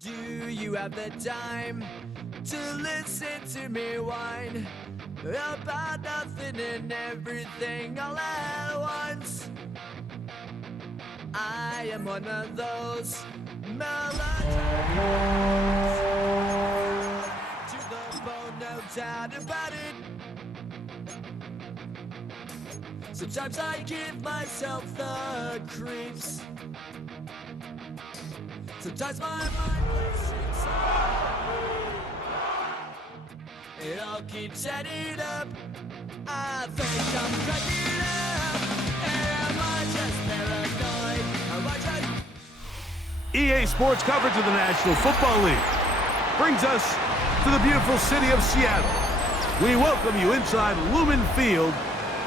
Do you have the time to listen to me whine about nothing and everything all at once? I am one of those melodies to the bone, no doubt about it. Sometimes I give myself the creeps. Sometimes my mind plays tricks on me. It all keeps adding up. I think I'm cracking up. Am I just paranoid? Am I just... EA Sports coverage of the National Football League brings us to the beautiful city of Seattle. We welcome you inside Lumen Field,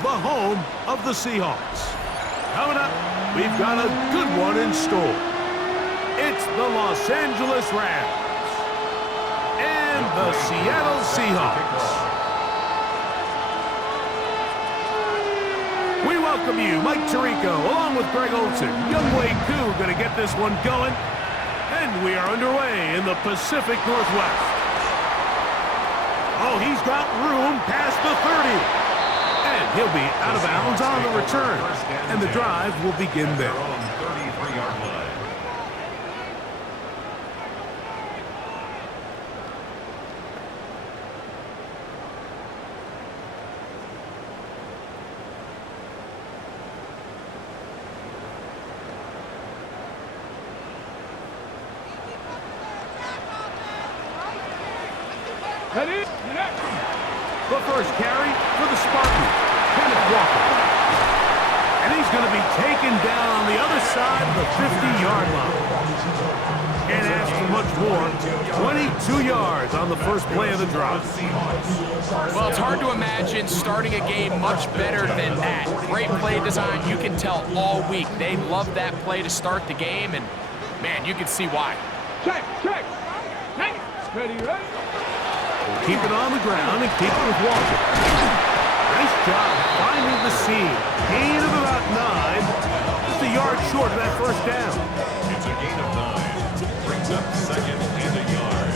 the home of the Seahawks. Coming up, we've got a good one in store. It's the Los Angeles Rams and the Seattle Seahawks. We welcome you, Mike Tirico, along with Greg Olson. Youngway Koo going to get this one going. And we are underway in the Pacific Northwest. Oh, he's got room past the 30. And he'll be out of bounds on the return. And the drive will begin there. The first carry for the Spartans, Kenneth Walker. And he's going to be taken down on the other side of the 50-yard line. Can't ask for much more. 22 yards on the first play of the drive. Well, it's hard to imagine starting a game much better than that. Great play design. You can tell all week they love that play to start the game, and, man, you can see why. Check. Ready, right? Keep it on the ground and keep it with Walker. Nice job finding the seam. Gain of about 9. Just a yard short of that first down. It's a gain of 9. Brings up second and a yard.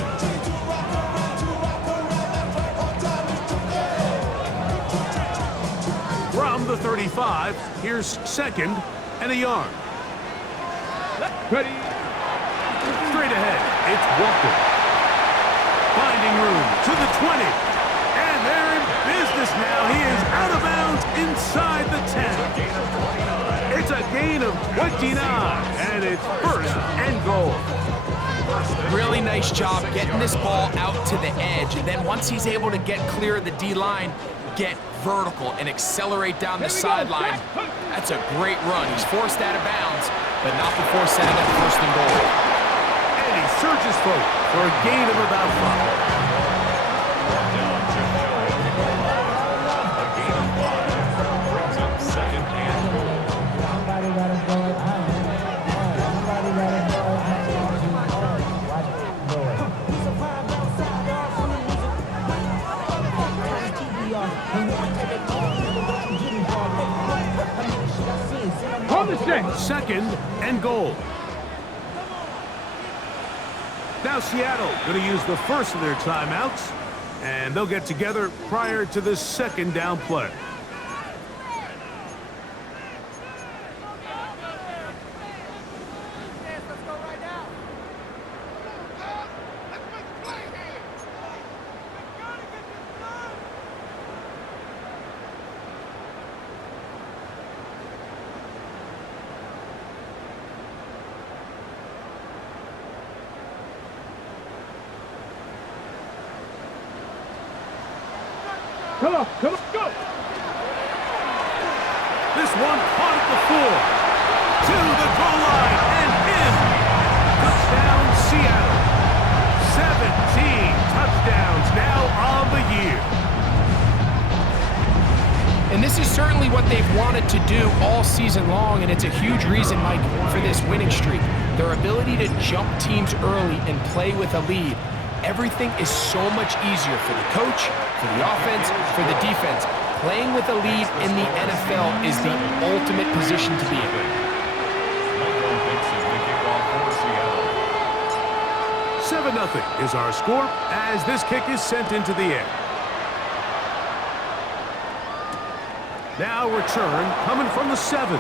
From the 35, here's second and a yard. Ready. Straight ahead, it's Walker. Finding room to the 20. And they're in business now. He is out of bounds inside the 10. It's a gain of 29. And it's first and goal. Really nice job getting this ball out to the edge. And then once he's able to get clear of the D-line, get vertical and accelerate down the sideline. That's a great run. He's forced out of bounds, but not before setting up first and goal. And he surges forward for a gain of about 5. Second and goal. Now Seattle going to use the first of their timeouts, and they'll get together prior to the second down play. Come on, go! This one caught at the 4. To the goal line and in. Touchdown, Seattle. 17 touchdowns now on the year. And this is certainly what they've wanted to do all season long, and it's a huge reason, Mike, for this winning streak. Their ability to jump teams early and play with a lead. Everything is so much easier for the coach, for the offense, for the defense. Playing with a lead in the NFL is the ultimate position to be in. 7-0 is our score as this kick is sent into the air. Now return coming from the 7.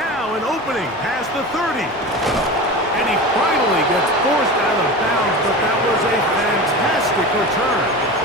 Now an opening past the 30. And he finally gets forced out of bounds, but that was a fantastic return.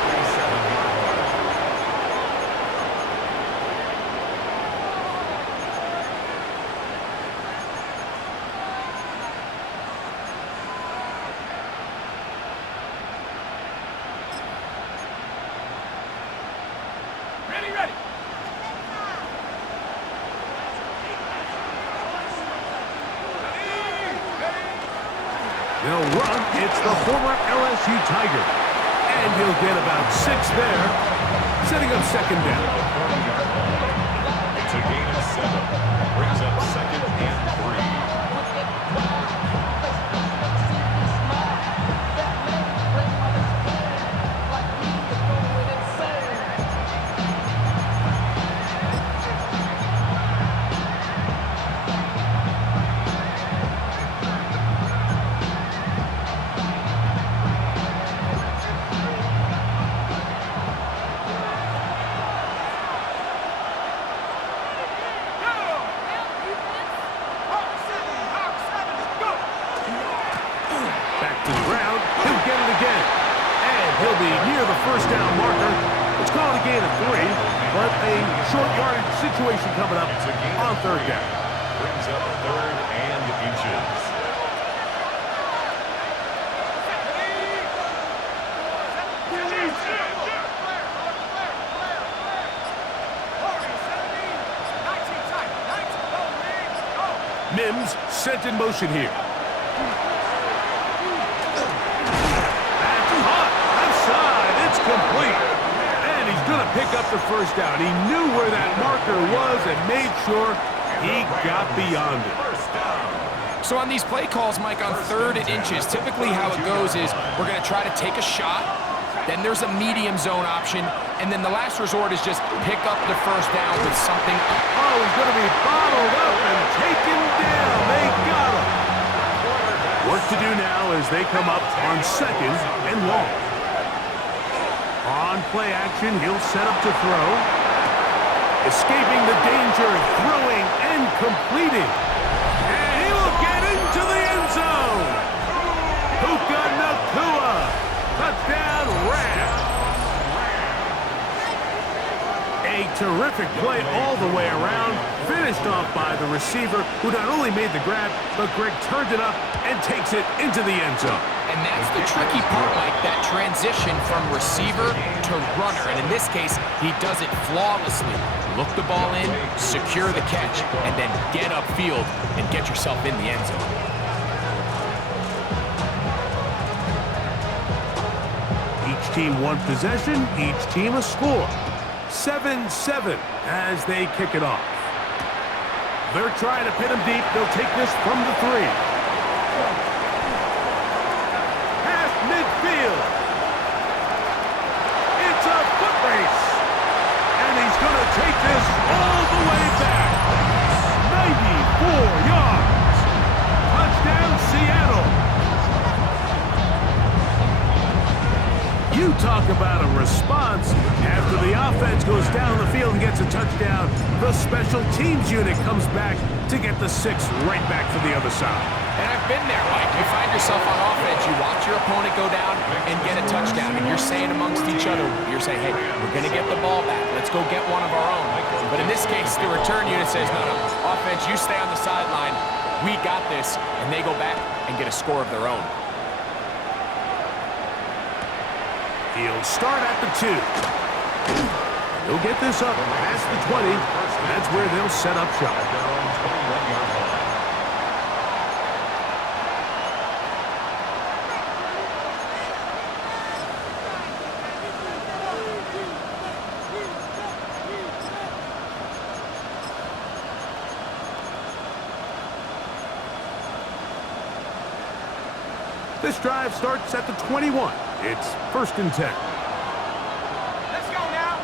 They'll run. It's the former LSU Tiger. And he'll get about 6 there, setting up second down. It's a gain of 7. Brings up second and 3. He'll be near the first down marker. Let's call it a gain of 3, but a short yardage situation coming up on third down. Brings up third and inches. Mims sent in motion here. Complete. And he's going to pick up the first down. He knew where that marker was and made sure he got beyond it. So on these play calls, Mike, on third and inches, typically how it goes is we're going to try to take a shot, then there's a medium zone option, and then the last resort is just pick up the first down with something. Oh, he's going to be bottled up and taken down. They got him. Work to do now as they come up on second and long. On play action, he'll set up to throw. Escaping the danger, throwing and completing. And he will get into the end zone. Puka Nacua. Touchdown Rams. A terrific play all the way around. Finished off by the receiver, who not only made the grab, but Greg turned it up and takes it into the end zone. And that's the tricky part, Mike, that transition from receiver to runner. And in this case, he does it flawlessly. Look the ball in, secure the catch, and then get upfield and get yourself in the end zone. Each team one possession, each team a score. 7-7 as they kick it off. They're trying to pin him deep. They'll take this from the 3. Past midfield. It's a foot race. And he's going to take this all the way back. 94 yards. Touchdown, Seattle. You talk about a response. After the offense goes down the field and gets a touchdown, the special teams unit comes back to get the 6 right back to the other side. And I've been there, Mike. You find yourself on offense, you watch your opponent go down and get a touchdown, and you're saying amongst each other, you're saying, hey, we're going to get the ball back. Let's go get one of our own. But in this case, the return unit says, no, offense, you stay on the sideline. We got this. And they go back and get a score of their own. He'll start at the 2. He'll get this up past the 20. That's where they'll set up shop. This drive starts at the 21. It's 1st and 10. Let's go now.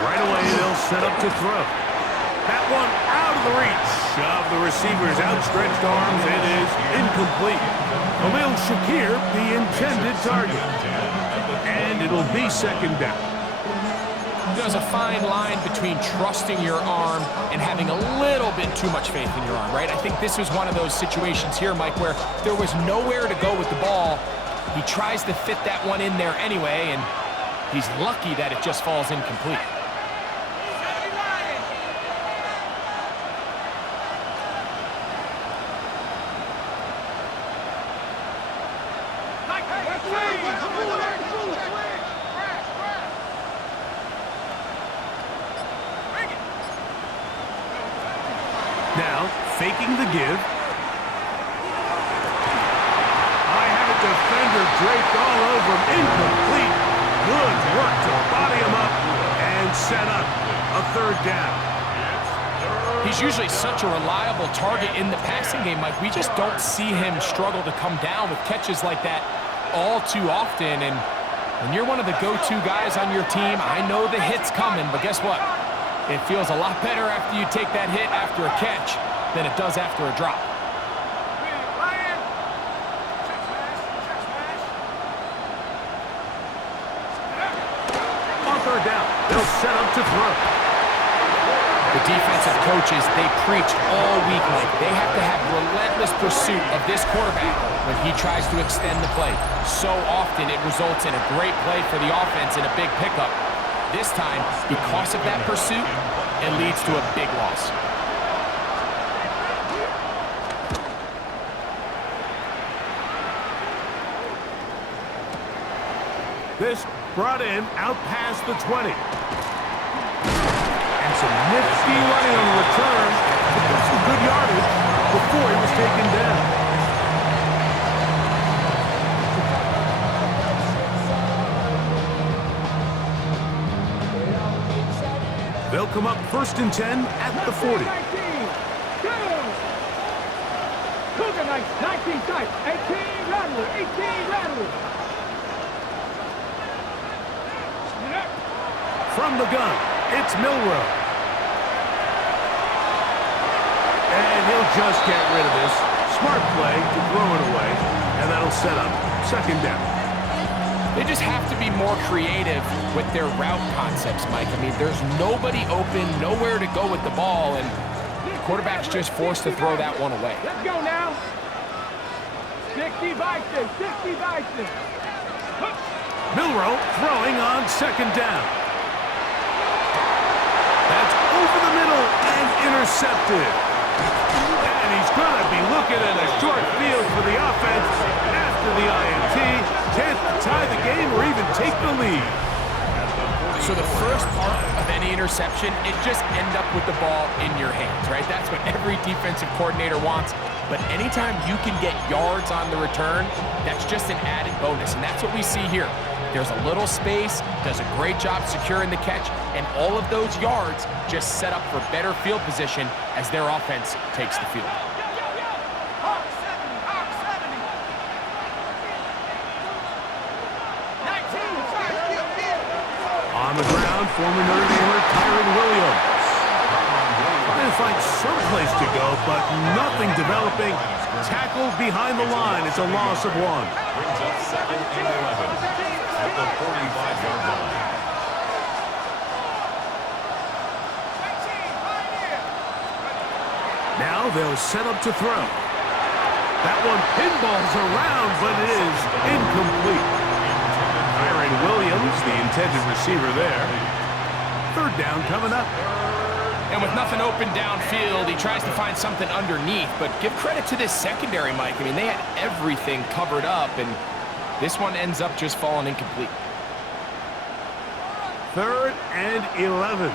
Right away, they'll set up to throw. That one out of the reach. of the receiver's outstretched arms. It is incomplete. Khalil Shakir, the intended target. And it'll be second down. There's a fine line between trusting your arm and having a little bit too much faith in your arm, right? I think this was one of those situations here, Mike, where there was nowhere to go with the ball. He tries to fit that one in there anyway, and he's lucky that it just falls incomplete. Now, faking the give. I have a defender draped all over him. Incomplete. Good work to body him up and set up a third down. He's usually such a reliable target in the passing game, Mike. We just don't see him struggle to come down with catches like that all too often. And when you're one of the go-to guys on your team, I know the hit's coming, but guess what? It feels a lot better after you take that hit after a catch than it does after a drop. On third down, they'll set up to throw. The defensive coaches, they preach all week, Mike. They have to have relentless pursuit of this quarterback when he tries to extend the play. So often it results in a great play for the offense and a big pickup. This time, because of that pursuit, it leads to a big loss. This brought in out past the 20. And some nifty running on the return. He got some good yardage before he was taken down. They'll come up 1st and 10 at the 40. 19 tight, 18 rattlers, 18 rattlers. From the gun, it's Milrow. And he'll just get rid of this. Smart play to throw it away, and that'll set up second down. They just have to be more creative with their route concepts, Mike. I mean, there's nobody open, nowhere to go with the ball, and the quarterback's just forced to throw that one away. Let's go now. 60 Bison, 60 Bison. Milrow throwing on second down. That's over the middle and intercepted. And he's going to be looking at a short field for the offense after the INT. Can't tie the game or even take the lead. So the first part of any interception, it just end up with the ball in your hands, right? That's what every defensive coordinator wants. But anytime you can get yards on the return, that's just an added bonus. And that's what we see here. There's a little space, does a great job securing the catch, and all of those yards just set up for better field position as their offense takes the field. On the ground, former Notre Damer Kyron Williams. Trying to find some place to go, but nothing developing. Tackled behind the line. It's a loss of 1. Brings up 2nd and 11 at the 45-yard line. Now they'll set up to throw. That one pinballs around, but it is incomplete. Kyron Williams, the intended receiver there. Third down coming up. And with nothing open downfield, he tries to find something underneath. But give credit to this secondary, Mike. I mean, they had everything covered up, and this one ends up just falling incomplete. 3rd and 11.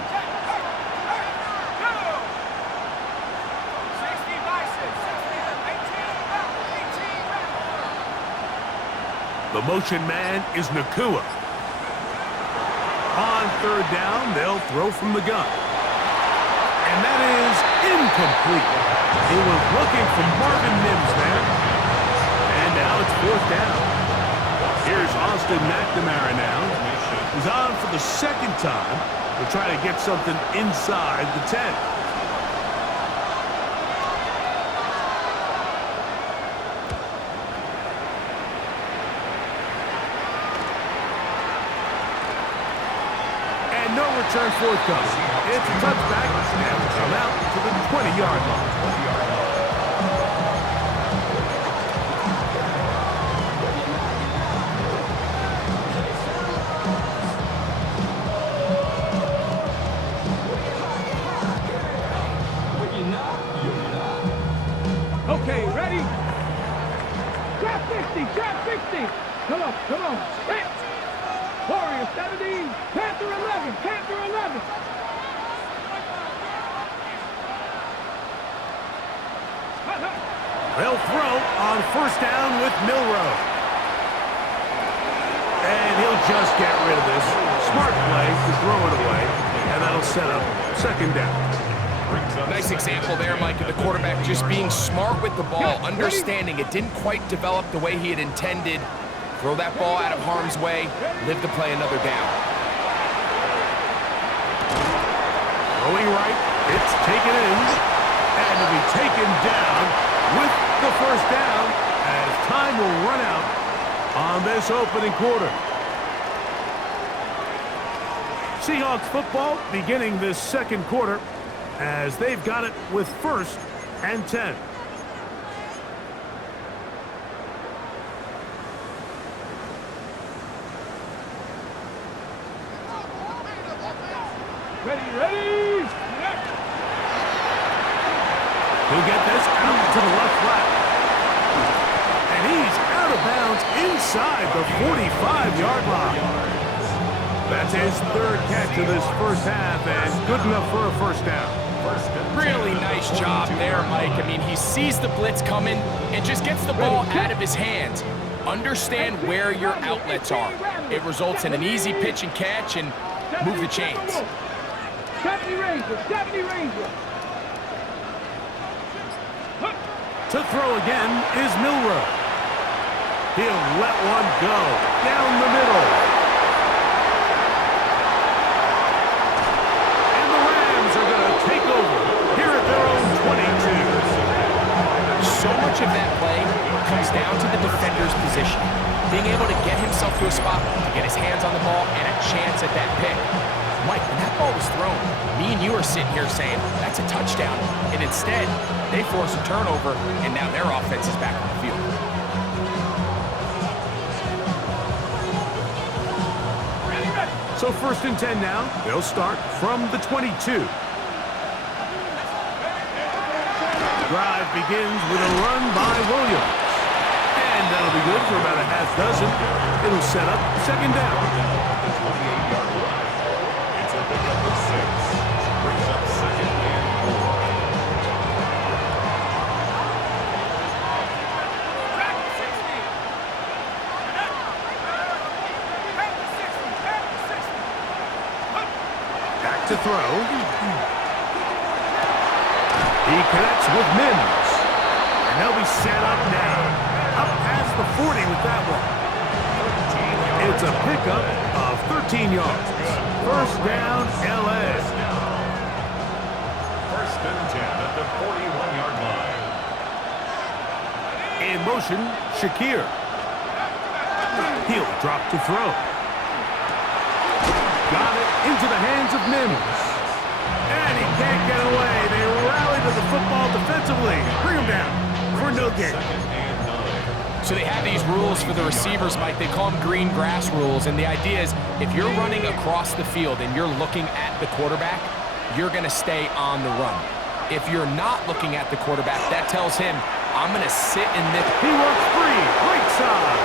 The motion man is Nakua. On 3rd down, they'll throw from the gun. And that is incomplete. He was looking for Marvin Mims there. And now it's 4th down. Here's Austin McNamara now. He's on for the 2nd time to try to get something inside the 10. And no return forthcoming. It's a touchback, and we come out to the 20-yard line. Okay, ready? Trap 60, trap 60. Come on. Hit. Warrior 17, Panther 11, Panther 11. They'll throw on first down with Milrow. And he'll just get rid of this. Smart play to throw it away, and that'll set up second down. Nice example there, Mike, of the quarterback just being smart with the ball, understanding it didn't quite develop the way he had intended. Throw that ball out of harm's way, live to play another down. Throwing right, it's taken in, and to be taken down with the first down as time will run out on this opening quarter. Seahawks football beginning this second quarter as they've got it with first and 10. Ready? He'll get this out to the left flat. And he's out of bounds inside the 45-yard line. That's his third catch of this first half, and good enough for a first down. Really nice job there, Mike. I mean, he sees the blitz coming and just gets the ball out of his hands. Understand where your outlets are. It results in an easy pitch and catch and move the chains. 70 Ranger. To throw again is Milrow. He'll let one go down the middle. And the Rams are going to take over here at their own 22. So much of that play comes down to the defender's position. Being able to get himself to a spot, to get his hands on the ball, and a chance at that pick. Mike, when that ball was thrown, me and you are sitting here saying, that's a touchdown. And instead, they force a turnover, and now their offense is back on the field. So first and 10 now. They'll start from the 22. Drive begins with a run by Williams. And that'll be good for about a half dozen. It'll set up second down. It's at the number 6. Brings up second and 4. Back to throw. He connects with Mims. And they'll be set up now. Up past the 40 with that one. It's a pickup of 13 yards. First down, L.A. First and 10 at the 41-yard line. In motion, Shakir. He'll drop to throw. Got it into the hands of Mims. And he can't get away. They rally to the football defensively. Bring him down for no gain. So they have these rules for the receivers, Mike. They call them green grass rules. And the idea is if you're running across the field and you're looking at the quarterback, you're going to stay on the run. If you're not looking at the quarterback, that tells him, I'm going to sit in this. He works free, right side.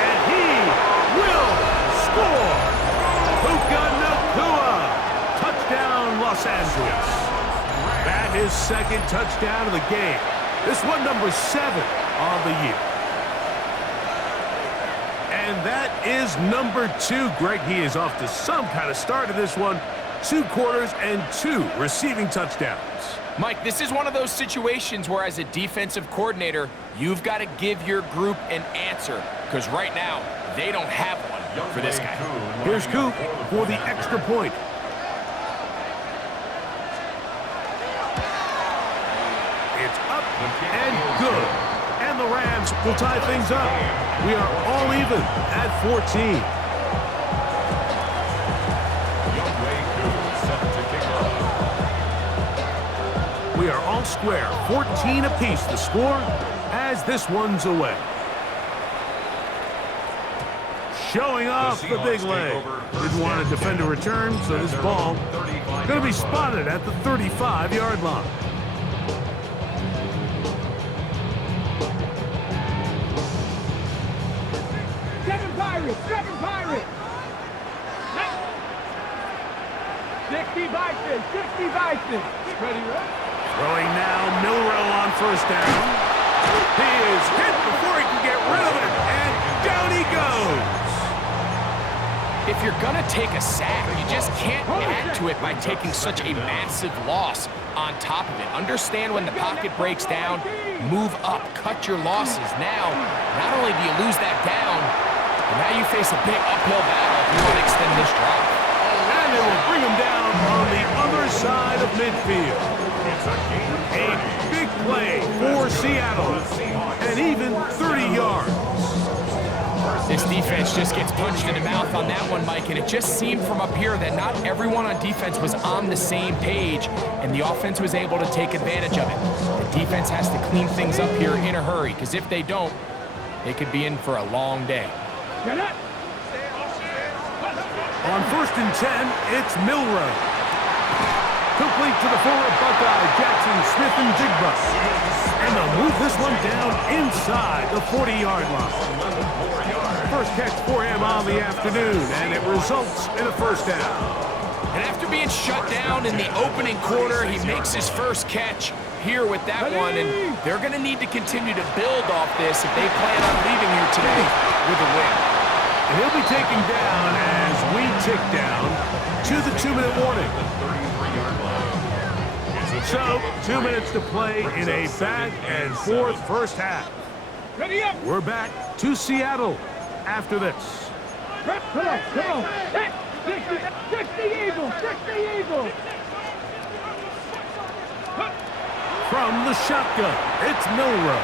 And he will score. Puka Nacua. Touchdown, Los Angeles. That is second touchdown of the game. This one number 7 on the year. And that is number 2. Greg, he is off to some kind of start of this one. 2 quarters and 2 receiving touchdowns. Mike, this is one of those situations where as a defensive coordinator, you've got to give your group an answer. Because right now, they don't have one for this guy. Here's Coop for the extra point. It's up and good. And the Rams will tie things up. We are all even at 14. We are all square, 14 apiece the score as this one's away. Showing off the big leg. Didn't want to defend a return, so this ball going to be spotted at the 35-yard line. Seven Pirates! 60 Vikings! 60 Vikings! Ready, right? Throwing now, Milrow on first down. He is hit before he can get rid of it, and down he goes. If you're going to take a sack, you just can't add to it by taking such a massive loss on top of it. Understand when the pocket breaks down, move up, cut your losses. Now, not only do you lose that down, but now you face a big uphill battle if you want to extend this drive. And it will bring him down on the other side of midfield. A big play for Seattle, and even 30 yards. This defense just gets punched in the mouth on that one, Mike, and it just seemed from up here that not everyone on defense was on the same page, and the offense was able to take advantage of it. The defense has to clean things up here in a hurry, because if they don't, they could be in for a long day. On 1st and 10, it's Milrow. Complete to the forward Buckeye, Jackson, Smith, and Jigba. And they'll move this one down inside the 40-yard line. First catch for him on the afternoon, and it results in a first down. And after being shut down in the opening quarter, he makes his first catch here with that one, and they're going to need to continue to build off this if they plan on leaving here today with a win. And he'll be taken down as we tick down to the 2-minute warning. So, 2 minutes to play in a back-and-forth first half. Ready up! We're back to Seattle after this. Come on! 60 Eagles! 60 Eagles! From the shotgun, it's Milrow.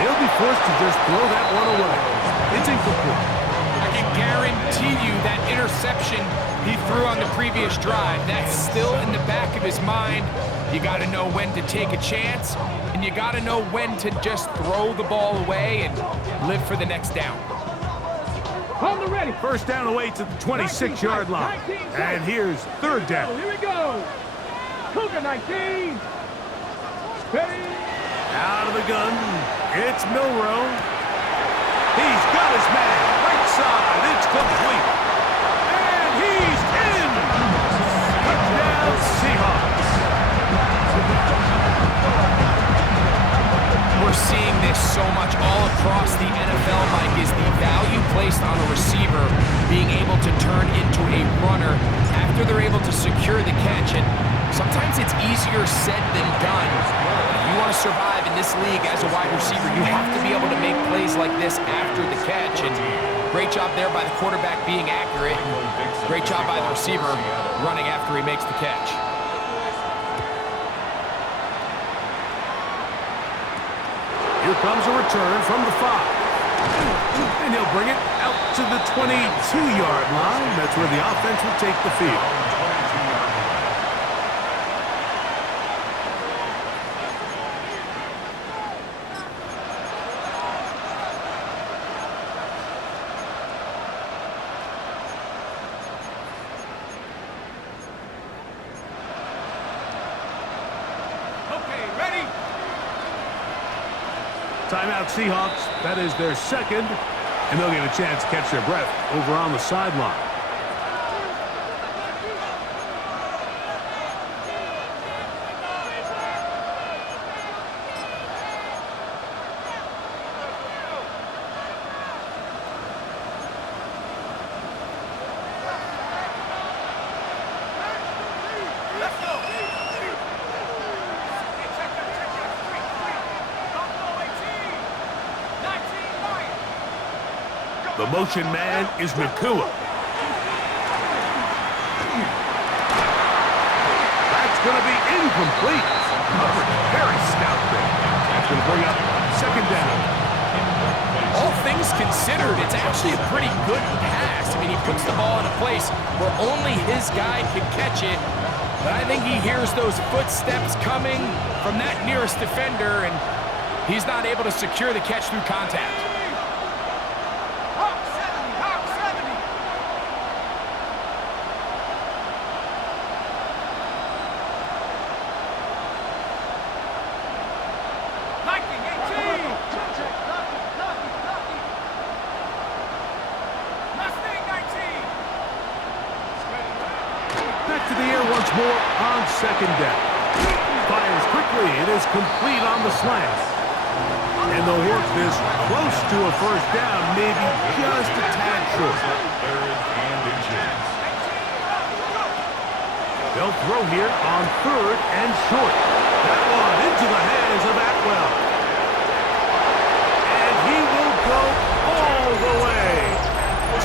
He'll be forced to just throw that one away. It's incomplete. I can guarantee you that interception he threw on the previous drive, that's still in the back of his mind. You got to know when to take a chance, and you got to know when to just throw the ball away and live for the next down. On the ready. First down away to the 26-yard line. And here's third down. Here we go. Cougar 19. Ready. Out of the gun, it's Milrow. He's got his man. Right side, it's complete. And he's in. Touchdown, Seahawks. We're seeing this so much all across the NFL, Mike, is the value placed on a receiver being able to turn into a runner after they're able to secure the catch. And sometimes it's easier said than done. If you want to survive in this league as a wide receiver, you have to be able to make plays like this after the catch. And great job there by the quarterback being accurate. Great job by the receiver running after he makes the catch. Here comes a return from the 5. And he'll bring it out to the 22-yard line. That's where the offense will take the field. Timeout Seahawks. That is their second, and they'll get a chance to catch their breath over on the sideline. The motion man is Nakua. That's going to be incomplete. Very stout there. That's going to bring up second down. All things considered, it's actually a pretty good pass. I mean, he puts the ball in a place where only his guy can catch it. But I think he hears those footsteps coming from that nearest defender, and he's not able to secure the catch through contact. Hawk 70, Hawk 70. Viking 18. Mustang 19. Back to the air once more on second down. Fires quickly. It is complete on the slant. And they'll work this close to a first down, maybe just a tad short. Third and inches. They'll throw here on third and short. That one into the hands of Atwell. And he will go all the way.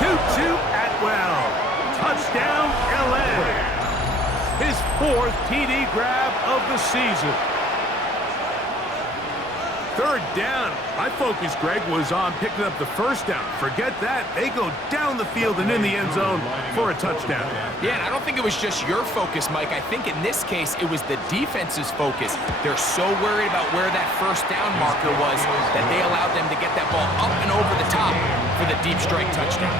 2-2 Atwell. Touchdown, LA. His fourth TD grab of the season. Third down. My focus, Greg, was on picking up the first down. Forget that. They go down the field and in the end zone for a touchdown. Yeah, and I don't think it was just your focus, Mike. I think in this case, it was the defense's focus. They're so worried about where that first down marker was that they allowed them to get that ball up and over the top for the deep strike touchdown.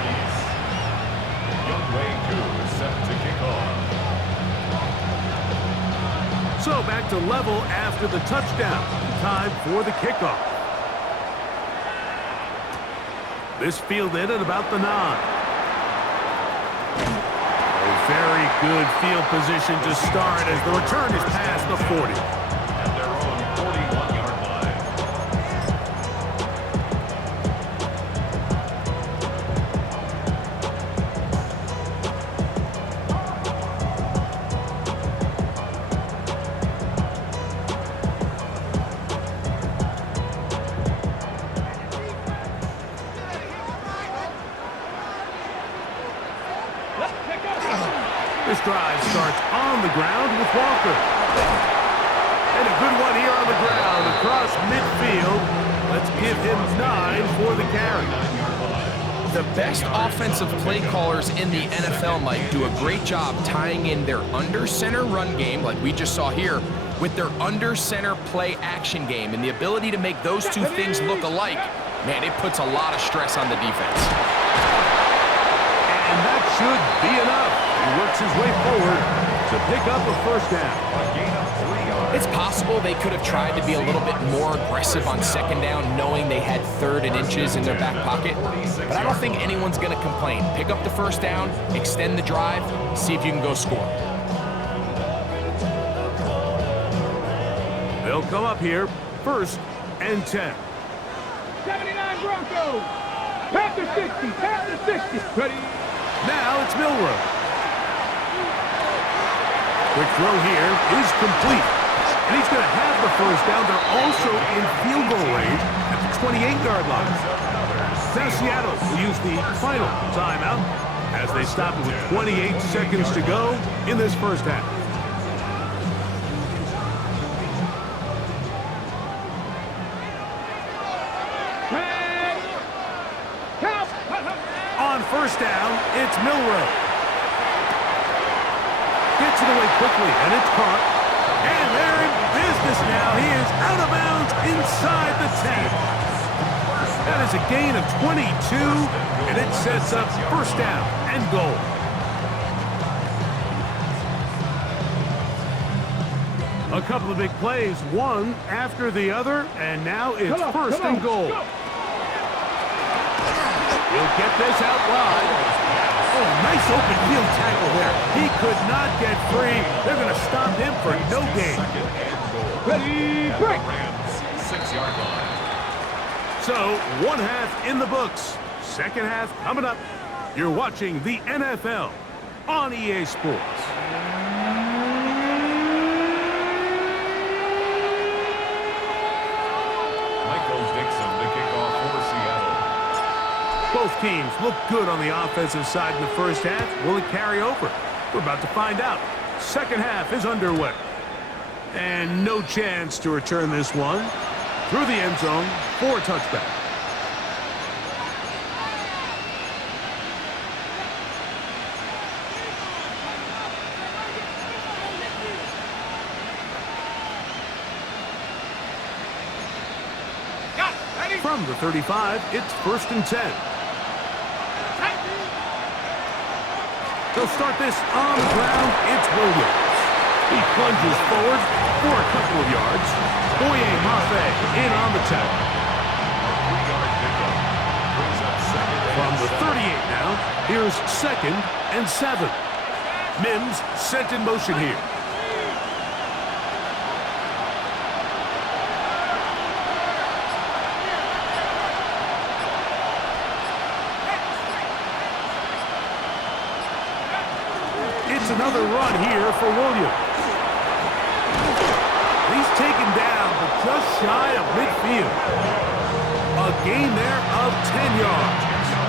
Young Way 2 is set to kick off. So back to level after the touchdown. Time for the kickoff. This fielded at about the 9. A very good field position to start as the return is past the 40. And they're on 41-yard line. This drive starts on the ground with Walker. And a good one here on the ground across midfield. Let's give him 9 for the carry. The best offensive play callers in the NFL, Mike, do a great job tying in their under-center run game, like we just saw here, with their under-center play action game. And the ability to make those two things look alike, man, it puts a lot of stress on the defense. And that should be enough. He works his way forward to pick up a first down. A gain of 3 yards. It's possible they could have tried to be a little bit more aggressive on second down, knowing they had third and inches in their back pocket. But I don't think anyone's going to complain. Pick up the first down, extend the drive, see if you can go score. They'll come up here, 1st and 10. 79 Broncos. Panther 60. Panther 60. Ready? Now it's Milrow. Quick throw here is complete. And he's going to have the first down. They're also in field goal range at the 28-yard line. Now Seattle will use the final timeout as they stop it with 28 seconds to go in this first half. On first down, it's Milrow. Gets it away quickly, and it's caught. And they're in business now. He is out of bounds inside the 10. That is a gain of 22, and it sets up first down and goal. A couple of big plays, one after the other, and now it's first and goal. He'll get this out wide. Oh, nice open field tackle there. He could not get free. They're going to stop him for no gain. Ready, break. 6-yard line. So, one half in the books. Second half coming up. You're watching the NFL on EA Sports. Both teams look good on the offensive side in the first half. Will it carry over? We're about to find out. Second half is underway. And no chance to return this one. Through the end zone for a touchback. From the 35, it's 1st and 10. They'll start this on the ground. It's Williams. He plunges forward for a couple of yards. Boye Mafe in on the tackle. 3-yard pickup. Brings up second and From the 38 now, here's 2nd and 7. Mims sent in motion here. It's another run here for Williams. He's taken down, but just shy of midfield. A gain there of 10 yards.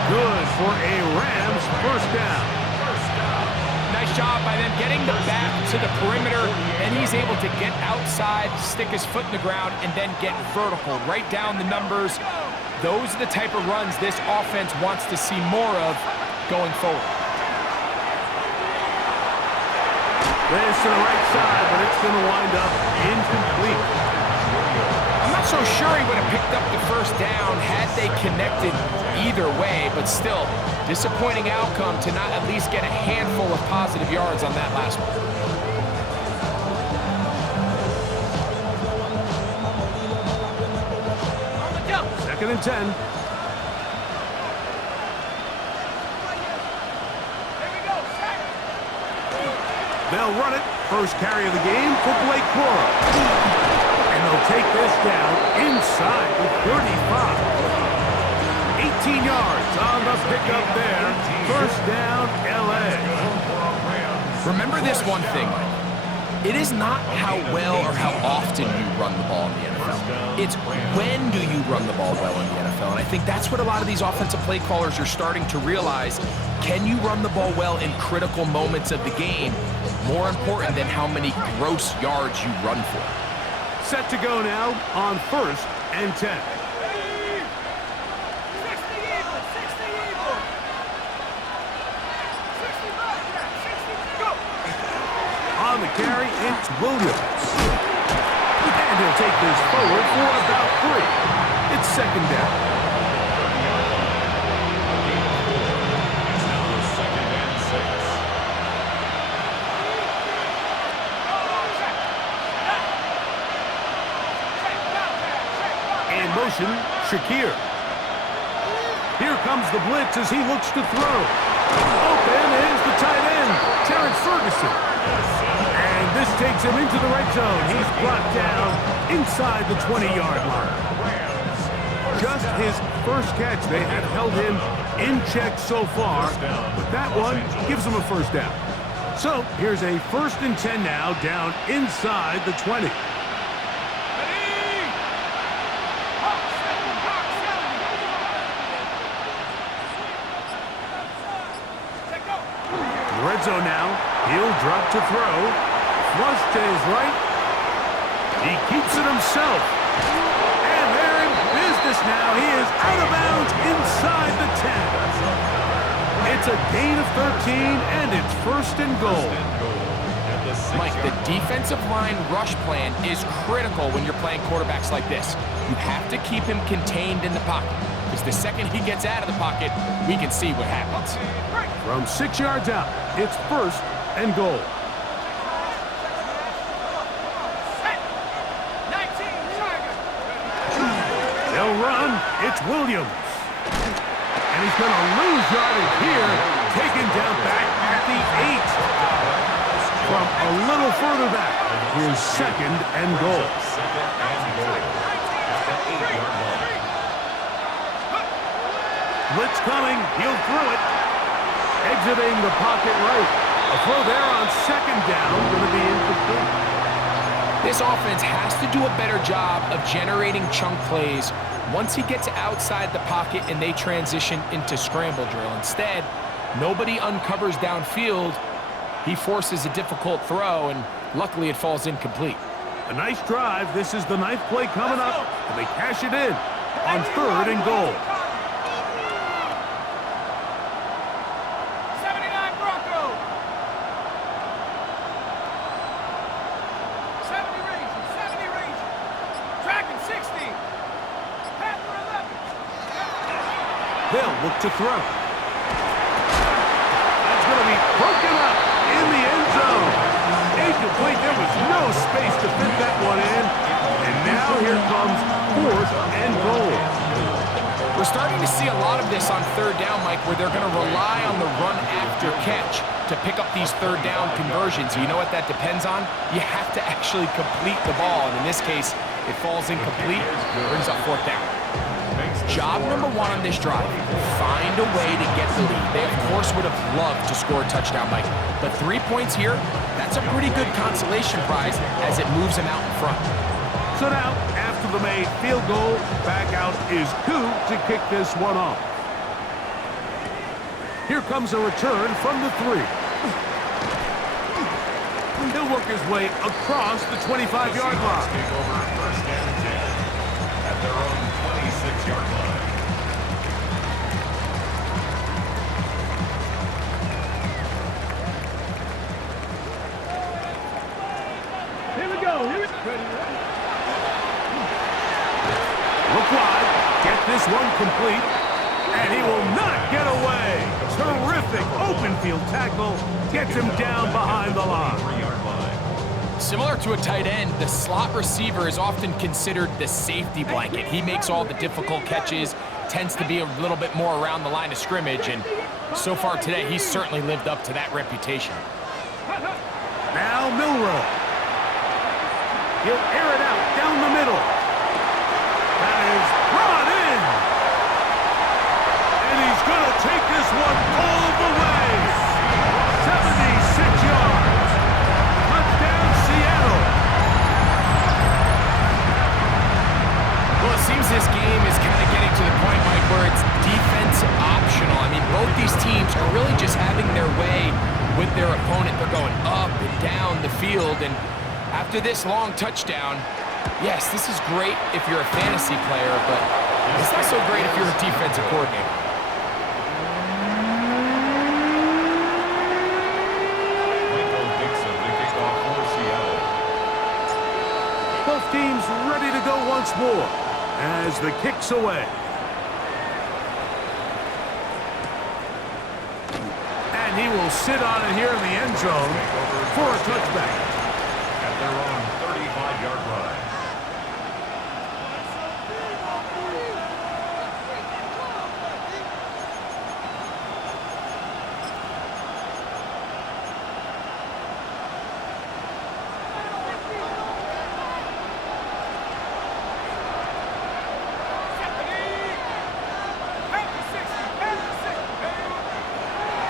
Good for a Rams first down. Nice job by them getting the back to the perimeter, and he's able to get outside, stick his foot in the ground, and then get vertical, right down the numbers. Those are the type of runs this offense wants to see more of going forward. This to the right side, but it's going to wind up incomplete. I'm not so sure he would have picked up the first down had they connected either way, but still, disappointing outcome to not at least get a handful of positive yards on that last one. 2nd and 10. They'll run it. First carry of the game for Blake Cora. And they'll take this down inside the 35. 18 yards on the pickup there. First down, L.A. Remember this one thing, Mike. It is not how well or how often you run the ball in the NFL. It's when do you run the ball well in the NFL. And I think that's what a lot of these offensive play callers are starting to realize. Can you run the ball well in critical moments of the game? More important than how many gross yards you run for. Set to go now on 1st and 10. On the carry, it's Williams. And he'll take this forward for about 3. It's 2nd down. It's now 2nd and 6. In motion, Shakir. Here comes the blitz as he looks to throw. Open is the tight end, Terrence Ferguson. And this takes him into the red zone. He's brought down inside the 20-yard line. Just his first catch. They have held him in check so far, but that one gives him a first down. So here's a 1st and 10 now, down inside the 20. Red zone now. He'll drop to throw. Flush to his right. He keeps it himself. And they're in business now. He is out of bounds inside the 10. It's a gain of 13, and it's 1st and goal. Mike, the defensive line rush plan is critical when you're playing quarterbacks like this. You have to keep him contained in the pocket, because the second he gets out of the pocket, we can see what happens. From 6 yards out, it's 1st and goal. They'll run. It's Williams. And he's going to lose yardage here, taken down back at the 8. From a little further back, here's 2nd and goal. 2nd and goal. At the 8-yard line. Blitz coming. He'll throw it. Exiting the pocket right. A throw there on 2nd down, going to be incomplete. This offense has to do a better job of generating chunk plays once he gets outside the pocket and they transition into scramble drill. Instead, nobody uncovers downfield. He forces a difficult throw, and luckily it falls incomplete. A nice drive. This is the 9th play coming up, and they cash it in on 3rd and goal. They'll look to throw. That's going to be broken up in the end zone. Incomplete. There was no space to fit that one in. And now here comes 4th and goal. We're starting to see a lot of this on 3rd down, Mike, where they're going to rely on the run after catch to pick up these 3rd down conversions. You know what that depends on? You have to actually complete the ball. And in this case, it falls incomplete, brings up 4th down. Job number 1 on this drive, find a way to get the lead. They, of course, would have loved to score a touchdown, Mike. But 3 points here, that's a pretty good consolation prize as it moves them out in front. So now, after the made field goal, back out is Koo to kick this one off. Here comes a return from the 3. He'll work his way across the 25-yard line. Take over 1st and 10 at their own 26-yard line. Here we go. Here we go. Look wide, get this one complete, and he will not get away. Terrific open field tackle, gets him down behind the line. 3-yard line. Similar to a tight end, the slot receiver is often considered the safety blanket. He makes all the difficult catches, tends to be a little bit more around the line of scrimmage, and so far today, he's certainly lived up to that reputation. Now Milroe. He'll air it out down the middle. That is brought in. And he's going to take this one all the way. 76 yards. Touchdown, Seattle. Well, it seems this game is kind of getting to the point, Mike, where it's defense optional. I mean, both these teams are really just having their way with their opponent. They're going up and down the field, and after this long touchdown, yes, this is great if you're a fantasy player, but it's not so great if you're a defensive coordinator. Michael Dixon, the kickoff for Seattle. Both teams ready to go once more as the kick's away. And he will sit on it here in the end zone for a touchback. At their own 35-yard line.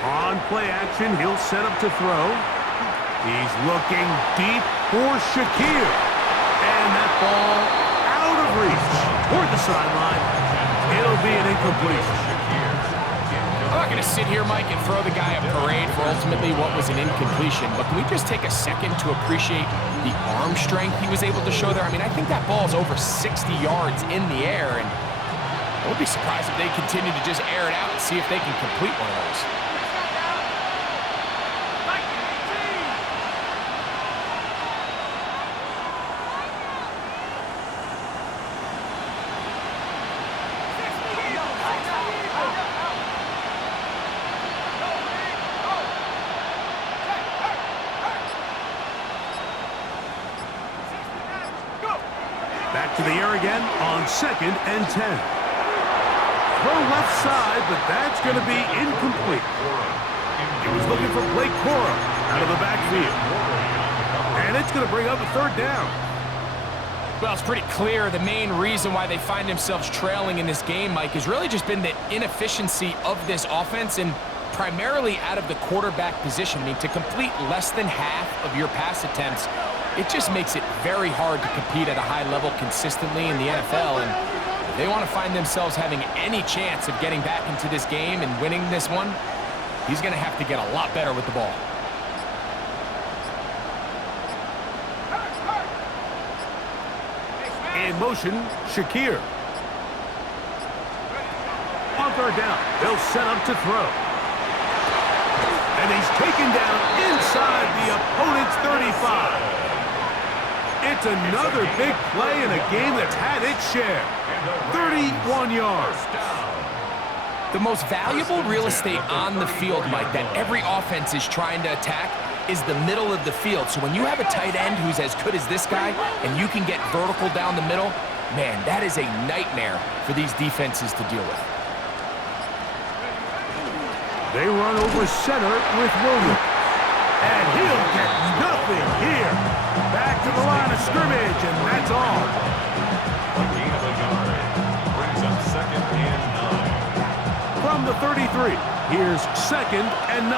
On play action, he'll set up to throw. He's looking deep for Shakir. And that ball out of reach toward the sideline. It'll be an incompletion. I'm not going to sit here, Mike, and throw the guy a parade for ultimately what was an incompletion, but can we just take a second to appreciate the arm strength he was able to show there? I mean, I think that ball is over 60 yards in the air, and I would be surprised if they continue to just air it out and see if they can complete one of those. Back to the air again on 2nd and 10. Throw left side, but that's going to be incomplete. He was looking for Blake Cora out of the backfield. And it's going to bring up a 3rd down. Well, it's pretty clear the main reason why they find themselves trailing in this game, Mike, has really just been the inefficiency of this offense and primarily out of the quarterback position. I mean, to complete less than half of your pass attempts, it just makes it very hard to compete at a high level consistently in the NFL. And if they want to find themselves having any chance of getting back into this game and winning this one, he's going to have to get a lot better with the ball. In motion, Shakir. On 3rd down, they'll set up to throw. And he's taken down inside the opponent's 35. It's another big play in a game that's had its share. 31 yards. The most valuable real estate on the field, Mike, that every offense is trying to attack is the middle of the field. So when you have a tight end who's as good as this guy and you can get vertical down the middle, man, that is a nightmare for these defenses to deal with. They run over center with Williams. And he'll get nothing here. Back to the line of scrimmage, and that's all. A gain of a yard. Brings up 2nd and 9. From the 33, here's 2nd and 9.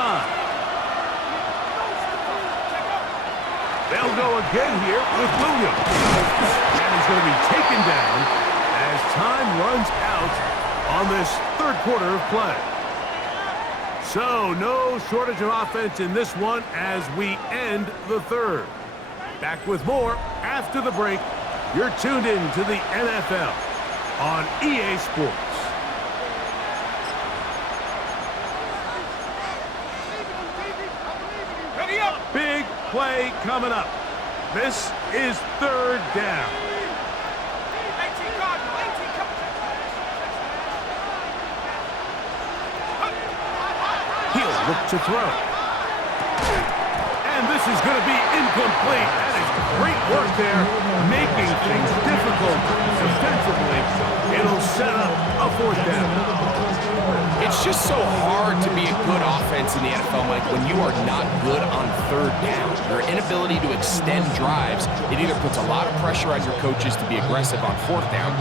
They'll go again here with Williams. And he's going to be taken down as time runs out on this third quarter of play. So no shortage of offense in this one as we end the third. Back with more after the break. You're tuned in to the NFL on EA Sports. Big play coming up. This is 3rd down. He'll look to throw. And this is going to be incomplete. That is great work there, making things difficult defensively. It'll set up a 4th down. It's just so hard to be a good offense in the NFL, Mike, when you are not good on 3rd down. Your inability to extend drives, it either puts a lot of pressure on your coaches to be aggressive on 4th down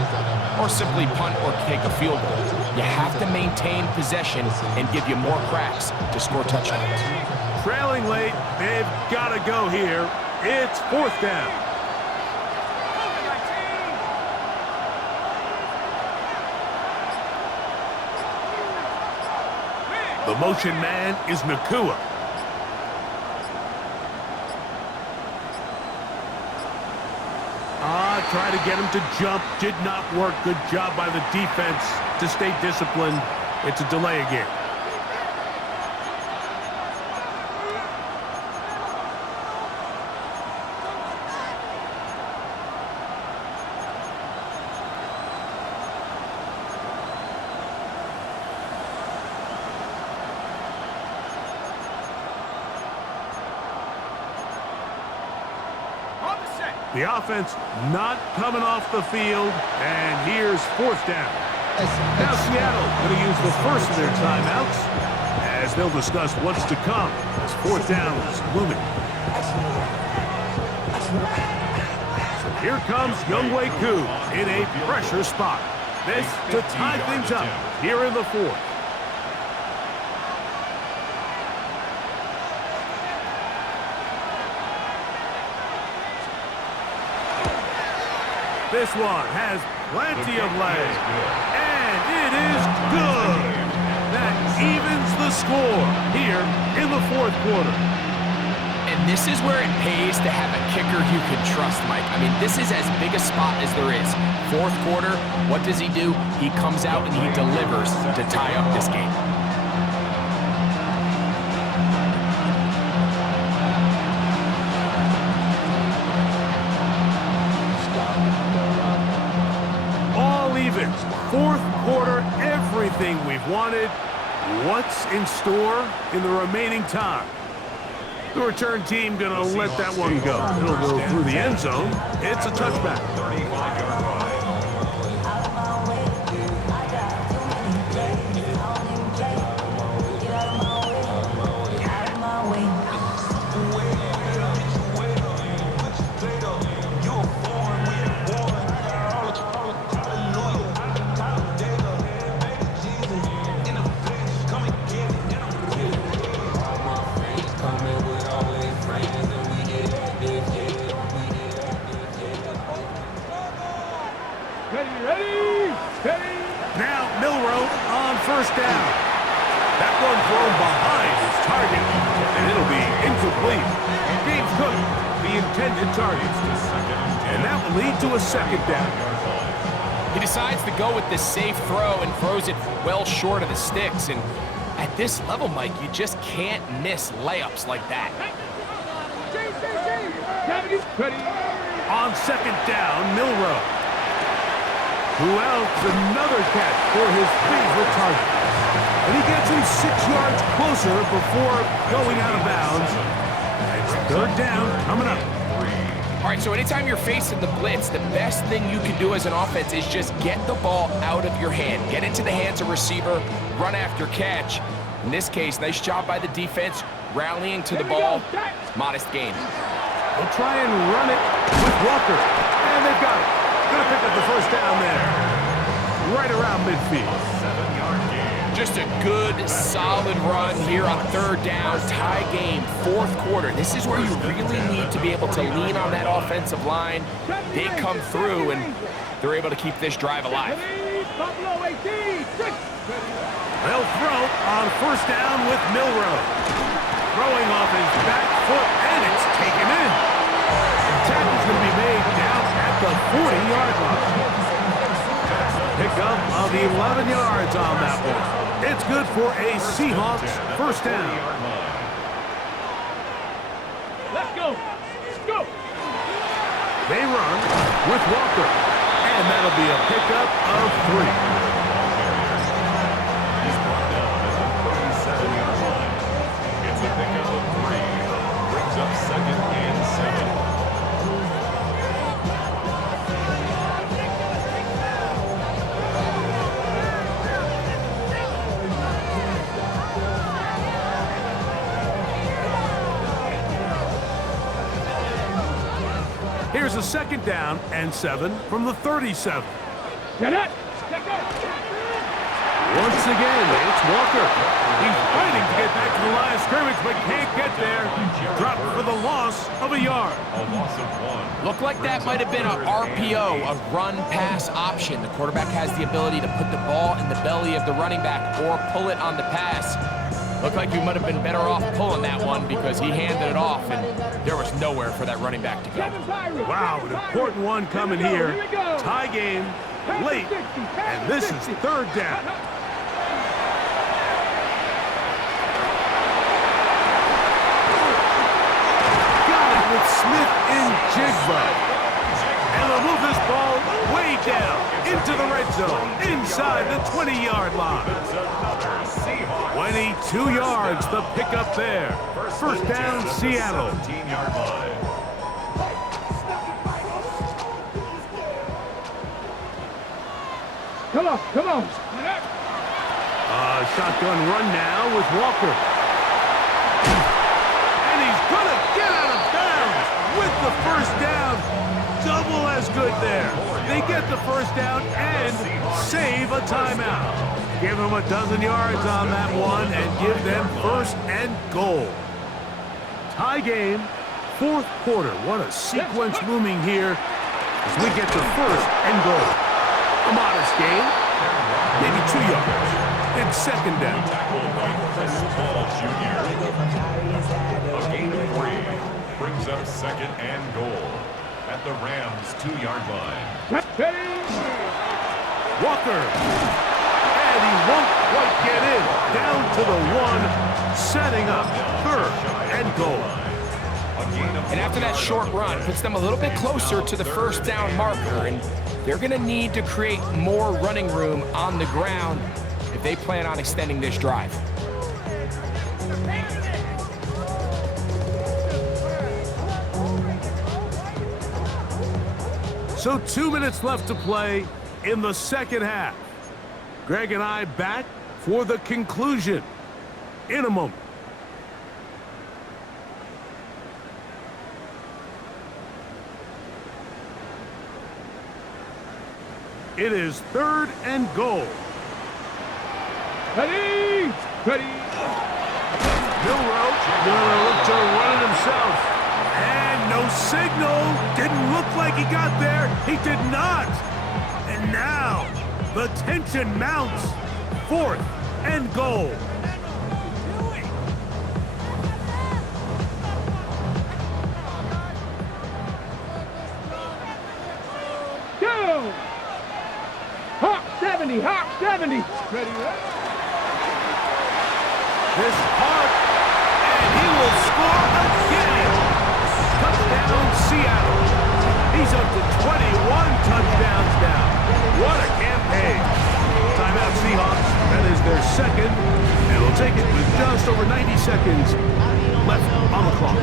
or simply punt or kick a field goal. You have to maintain possession and give you more cracks to score touchdowns. Trailing late, they've got to go here. It's 4th down. The motion man is Nakua. Try to get him to jump. Did not work. Good job by the defense to stay disciplined. It's a delay again. The offense not coming off the field, and here's 4th down. Now Seattle going to use the first of their timeouts as they'll discuss what's to come as 4th down is looming. So here comes Younghoe Koo in a pressure spot. This to tie things up here in the 4th. This one has plenty of leg, and it is good. That evens the score here in the 4th quarter. And this is where it pays to have a kicker you can trust, Mike. I mean, this is as big a spot as there is. 4th quarter, what does he do? He comes out and he delivers to tie up this game. Even 4th quarter, everything we've wanted. What's in store in the remaining time? The return team gonna let that one go. It'll go through the end zone. It's a touchback. 35-yard run. Now Milroe on 1st down. That one thrown behind his target, and it'll be incomplete. James Cook, the intended target. And that will lead to a 2nd down. He decides to go with the safe throw and throws it well short of the sticks. And at this level, Mike, you just can't miss layups like that. On 2nd down, Milroe. Who else? Another catch for his favorite target. And he gets him 6 yards closer before going out of bounds. It's third down coming up. All right, so anytime you're facing the blitz, the best thing you can do as an offense is just get the ball out of your hand. Get into the hands of receiver, run after catch. In this case, nice job by the defense, rallying to the ball. Modest gain. They'll try and run it with Walker. And they've got it. Gonna pick up the first down there. Right around midfield. 7-yard gain. Just a good, solid run here on third down. Tie game, fourth quarter. This is where you really need to be able to lean on that offensive line. They come through, and they're able to keep this drive alive. They'll throw on first down with Milrow. Throwing off his back foot, and it's taken in. The tackle's going to be made down at the 40-yard line. Pickup of 11 yards on that one. It's good for a Seahawks first down. Let's go. Let's go. They run with Walker, and that'll be a pickup of 3. He's brought down at the 37-yard line. It's a pickup of 3. Brings up second and 7. Here's a second down and 7 from the 37. Get it. Once again, it's Walker. He's fighting to get back to the line of scrimmage, but can't get there. Dropped for the loss of a yard. A loss of 1. Looked like that might have been an RPO, a run-pass option. The quarterback has the ability to put the ball in the belly of the running back or pull it on the pass. Looked like you might have been better off pulling that one because he handed it off, and there was nowhere for that running back to go. Wow, an important one coming here. Tie game, late, and this is third down. Got it with Smith in Jigba. And they'll move this ball way down into the red zone, inside the 20-yard line. 22 yards, the pickup there. First down, Seattle. 17-yard line. Come on, come on. Shotgun run now with Walker. And he's going to get out of bounds with the first down. Double as good there. They get the first down and save a timeout. Give them a dozen yards on that one and give them first and goal. Tie game, fourth quarter. What a sequence looming here as we get to first and goal. A modest gain, maybe 2 yards. It's second down. Tackled by Chris Paul Jr. A gain of 3 brings up second and goal at the Rams' 2-yard line. Walker. And he won't quite get in. Down to the 1, setting up third and goal. And after that short run, puts them a little bit closer to the first down marker, and they're going to need to create more running room on the ground if they plan on extending this drive. So 2 minutes left to play in the second half. Greg and I back for the conclusion in a moment. It is third and goal. Ready. Ready. Milrow gonna look to run it himself. And no signal. Didn't look like he got there. He did not. And now the tension mounts. Fourth and goal. Go. Hawk 70. Hawk 70. Ready. This part, and he will score again. Touchdown, Seattle. He's up to 21 touchdowns now. What a campaign. Timeout, Seahawks. That is their second take it with just over 90 seconds left on the clock.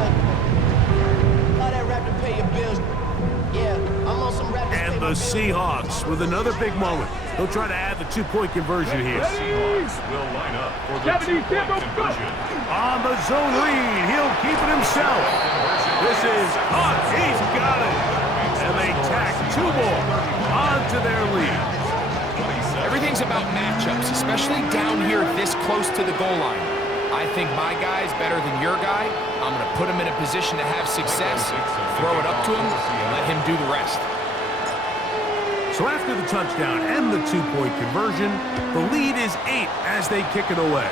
And the Seahawks with another big moment. They'll try to add the two-point conversion here. Seahawks will line up for the two-point conversion. On the zone read, he'll keep it himself. This is caught. He's got it. And they tack two more onto their lead. Everything's about matchups, especially down here this close to the goal line. I think my guy's better than your guy. I'm going to put him in a position to have success, throw it up to him, and let him do the rest. So after the touchdown and the two-point conversion, the lead is 8 as they kick it away.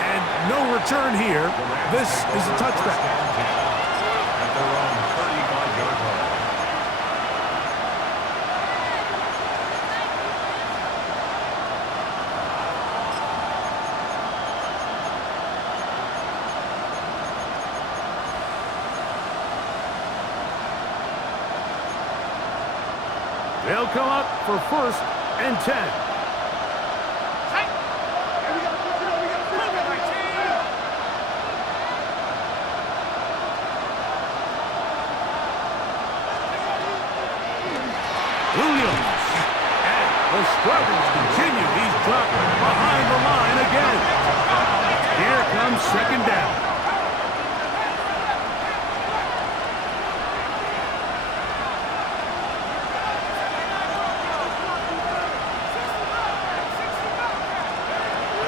And no return here. This is a touchback. At their own 35-yard line. They'll come up for 1st and 10. Williams. And the struggles continue. He's dropped behind the line again. Here comes 2nd down.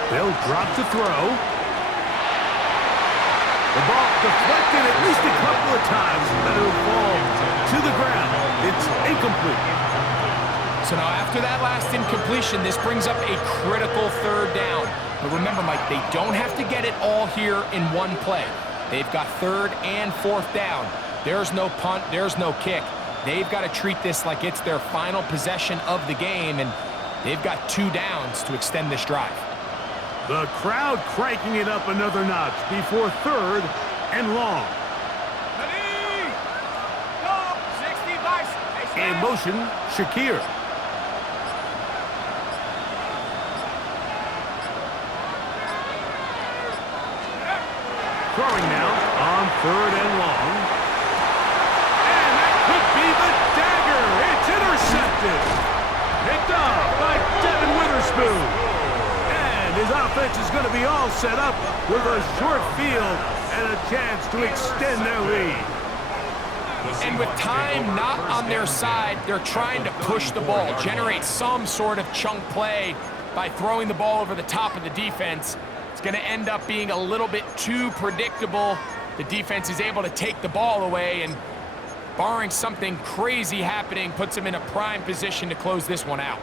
They'll drop to throw. The ball deflected at least a couple of times, but it'll fall to the ground. It's incomplete. So now after that last incompletion, this brings up a critical 3rd down. But remember, Mike, they don't have to get it all here in one play. They've got 3rd and 4th down. There's no punt, there's no kick. They've got to treat this like it's their final possession of the game, and they've got 2 downs to extend this drive. The crowd cranking it up another notch before 3rd and long. In motion, Shakir. Throwing now on 3rd and long. And that could be the dagger. It's intercepted. Picked off by Devin Witherspoon. His offense is going to be all set up with a short field and a chance to extend their lead. And with time not on their side, they're trying to push the ball, generate some sort of chunk play by throwing the ball over the top of the defense. It's going to end up being a little bit too predictable. The defense is able to take the ball away, and barring something crazy happening, puts them in a prime position to close this one out.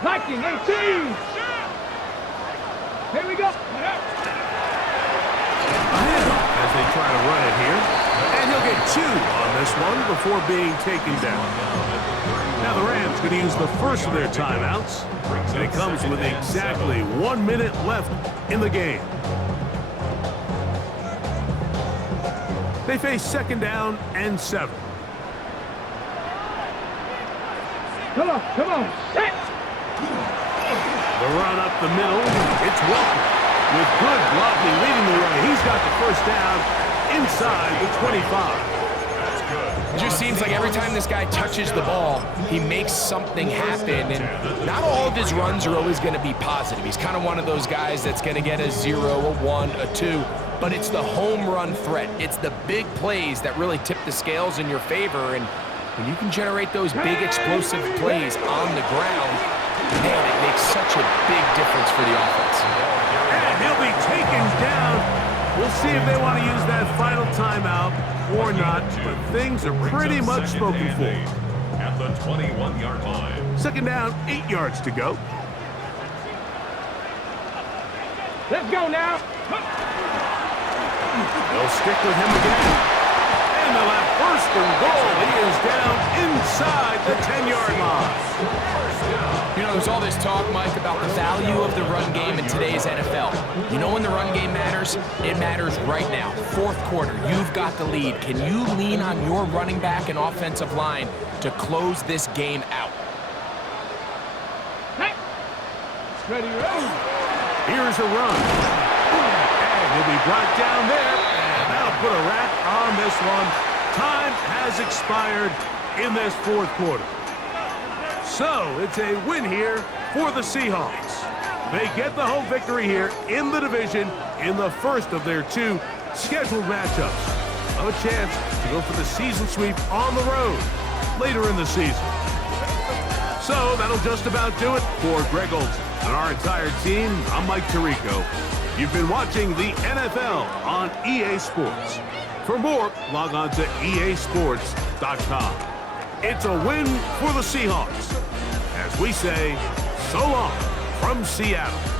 Viking 18. Here we go. As they try to run it here. And he'll get 2 on this one before being taken down. Now the Rams going to use the first of their timeouts. And it comes with exactly 1 minute left in the game. They face 2nd down and 7. Come on, set. The run up the middle, it's Welker with good blocking leading the way. He's got the 1st down inside the 25. It just seems like every time this guy touches the ball, he makes something happen, and not all of his runs are always going to be positive. He's kind of one of those guys that's going to get a 0, a 1, a 2, but it's the home run threat. It's the big plays that really tip the scales in your favor, and when you can generate those big explosive plays on the ground, man, it makes such a big difference for the offense. And he'll be taken down. We'll see if they want to use that final timeout or not, but things are pretty much spoken for. At the 21-yard line. 2nd down, 8 yards to go. Let's go now. They'll stick with him again. And And they'll have first and goal. He is down inside the 10-yard line. You know, there's all this talk, Mike, about the value of the run game in today's NFL. You know when the run game matters? It matters right now. Fourth quarter, you've got the lead. Can you lean on your running back and offensive line to close this game out? Hey. Ready, ready. Here's a run. And he'll be brought down there. And that'll put a wrap on this one. Time has expired in this fourth quarter. So it's a win here for the Seahawks. They get the home victory here in the division in the first of their two scheduled matchups. A chance to go for the season sweep on the road later in the season. So that'll just about do it for Greg Olson and our entire team. I'm Mike Tirico. You've been watching the NFL on EA Sports. For more, log on to easports.com. It's a win for the Seahawks. As we say, so long from Seattle.